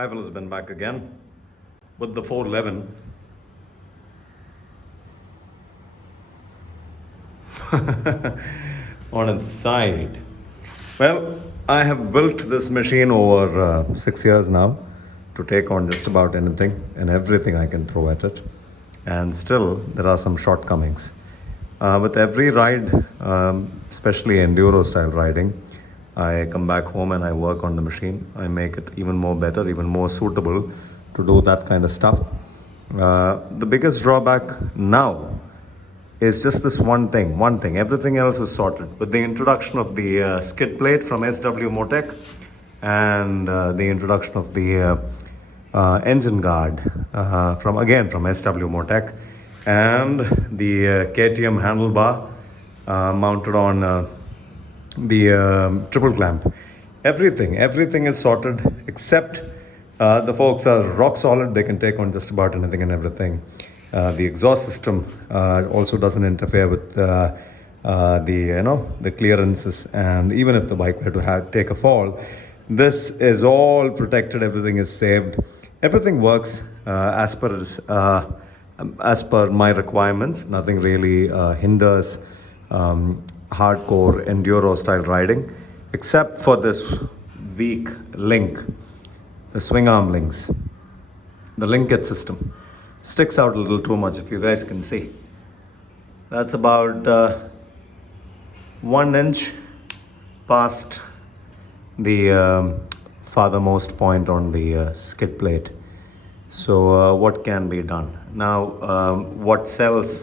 Hi fellas, been back again with the 411 on its side. Well, I have built this machine over 6 years now to take on just about anything and everything I can throw at it. And still, there are some shortcomings. With every ride, especially enduro style riding, I come back home and I work on the machine. I make it even more better, even more suitable to do that kind of stuff. The biggest drawback now is just this one thing. Everything else is sorted. With the introduction of the skid plate from SW Motec and the introduction of the engine guard from SW Motec and the KTM handlebar mounted on the triple clamp. Everything is sorted except the folks are rock solid. They can take on just about anything and everything. The exhaust system also doesn't interfere with the clearances, and even if the bike were to take a fall, this is all protected. Everything is saved. Everything works as per my requirements. Nothing really hinders hardcore enduro style riding, except for this weak link, the Swingarm links. The linkage system sticks out a little too much, if you guys can see. That's about 1 inch past the farthermost point on the skid plate. So what can be done? Now, what sells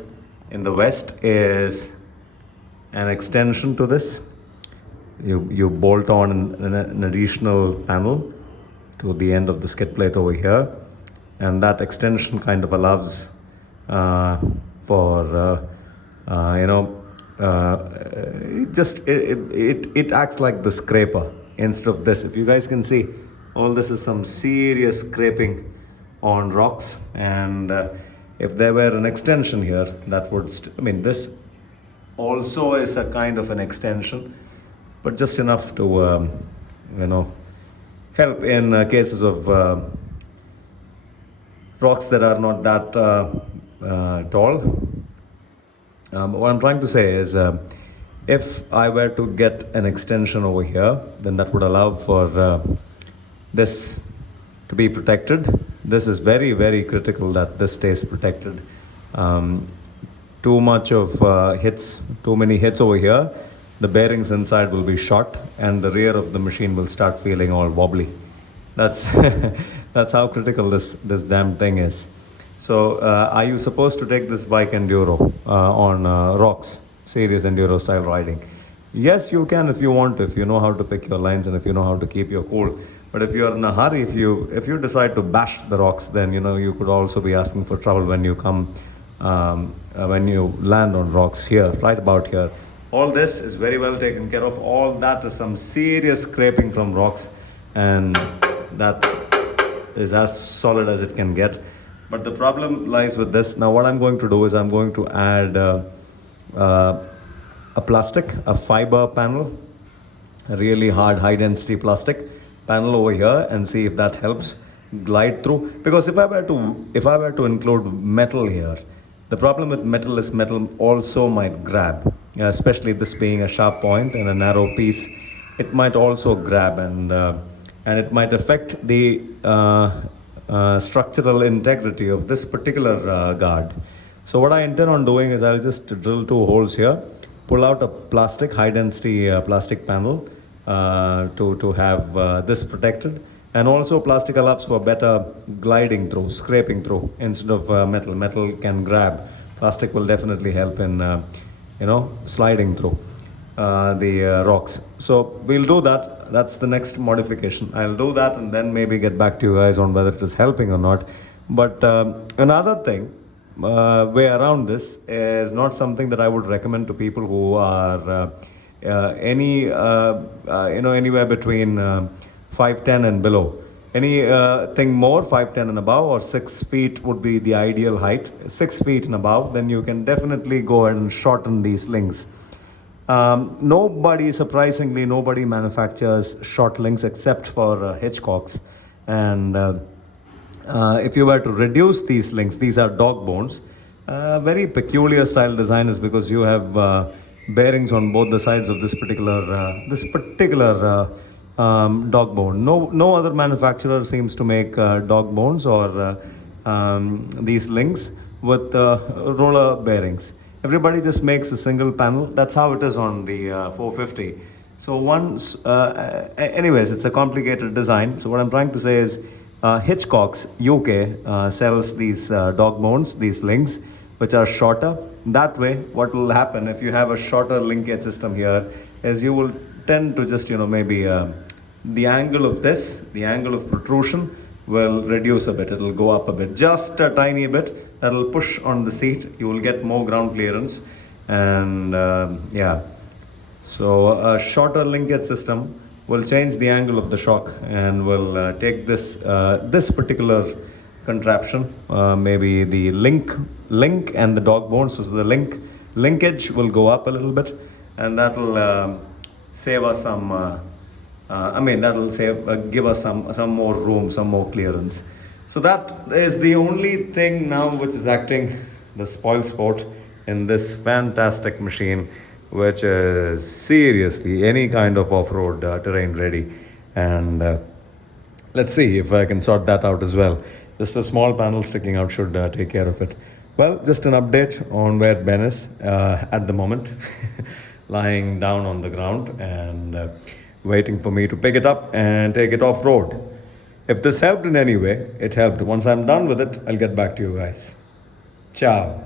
in the West is an extension to this. You bolt on an additional panel to the end of the skid plate over here, and that extension kind of allows it acts like the scraper instead of this. If you guys can see, all this is some serious scraping on rocks, and if there were an extension here, that would this also is a kind of an extension, but just enough to help in cases of rocks that are not that tall. What I'm trying to say is, if I were to get an extension over here, then that would allow for this to be protected. This is very, very critical that this stays protected. Too many hits over here, the bearings inside will be shot and the rear of the machine will start feeling all wobbly. That's that's how critical this damn thing is. So are you supposed to take this bike enduro on rocks, serious enduro style riding? Yes, you can if you want to, if you know how to pick your lines and if you know how to keep your cool. But if you're in a hurry, if you decide to bash the rocks, then you could also be asking for trouble when you come when you land on rocks here, right about here. All this is very well taken care of. All that is some serious scraping from rocks, and that is as solid as it can get. But the problem lies with this. Now what I'm going to do is I'm going to add a fiber panel, a really hard high density plastic panel over here, and see if that helps glide through. Because if I were to include metal here, the problem with metal is metal also might grab, especially this being a sharp point and a narrow piece. It might also grab, and it might affect the structural integrity of this particular guard. So what I intend on doing is I'll just drill 2 holes here, pull out a high density plastic panel to have this protected, and also plastic allows for better gliding through, scraping through instead of metal. Metal can grab. Plastic will definitely help in sliding through the rocks. So we'll do that. That's the next modification. I'll do that and then maybe get back to you guys on whether it is helping or not. But another thing, way around this is not something that I would recommend to people who are anywhere between 5'10" and below. Anything more, 5'10" and above, or 6 feet would be the ideal height. 6 feet and above, then you can definitely go and shorten these links. Surprisingly, nobody manufactures short links except for Hitchcocks. And if you were to reduce these links, these are dog bones. Very peculiar style design is because you have bearings on both the sides of this particular dog bone. No other manufacturer seems to make dog bones or these links with roller bearings. Everybody just makes a single panel. That's how it is on the 450. So anyways, it's a complicated design. So what I'm trying to say is, Hitchcock's UK sells these dog bones, these links, which are shorter. That way, what will happen if you have a shorter linkage system here is you will tend to just, maybe the angle of the angle of protrusion will reduce a bit. It will go up a bit, just a tiny bit. That will push on the seat. You will get more ground clearance. And yeah. So a shorter linkage system will change the angle of the shock and will take this particular contraption, maybe the link and the dog bones. So the linkage will go up a little bit, and that will save us some. That will give us some more room, some more clearance. So that is the only thing now which is acting the spoil sport in this fantastic machine, which is seriously any kind of off-road terrain ready. And let's see if I can sort that out as well. Just a small panel sticking out should take care of it. Well, just an update on where Ben is at the moment, lying down on the ground and waiting for me to pick it up and take it off-road. If this helped in any way, it helped. Once I'm done with it, I'll get back to you guys. Ciao.